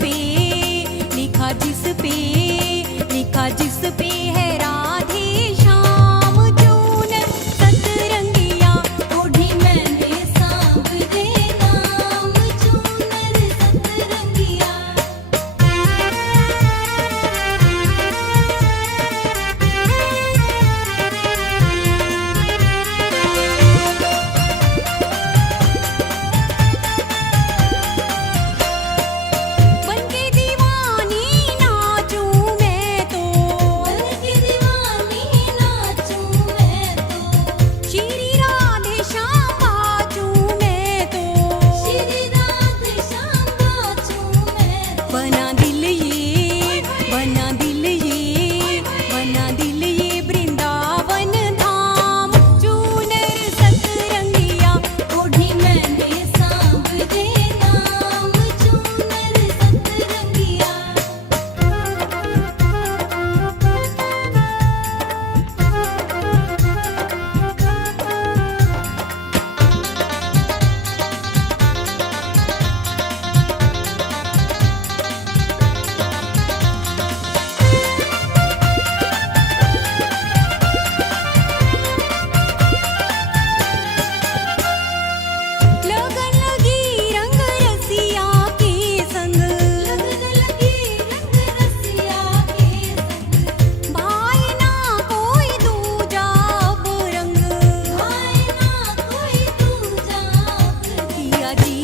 पे, लिखा जिस पे, लिखा जिस पे है राधे श्याम चूनर सतरंगिया, ओढ़ी मैंने सांवरे नाम चूनर सतरंगिया। बनके दीवानी नाचूं मैं तो, बनके दीवानी नाचूं मैं तो, श्री राधे श्याम बाजूं मैं तो, श्री राधे श्याम बाजूं मैं तो। बना दिल ये, बना दिल ये, बना दिल ये वृंदावन धाम चूनर सतरंगिया, ओढ़ी मैंने सांवरे नाम चूनर सतरंगिया। लगन लगी रंग रसिया के संग, लगन लगी रंग रसिया के संग, भाई ना कोई दूजा अब रंग, भाई ना कोई दूजा अब रंग। किया जी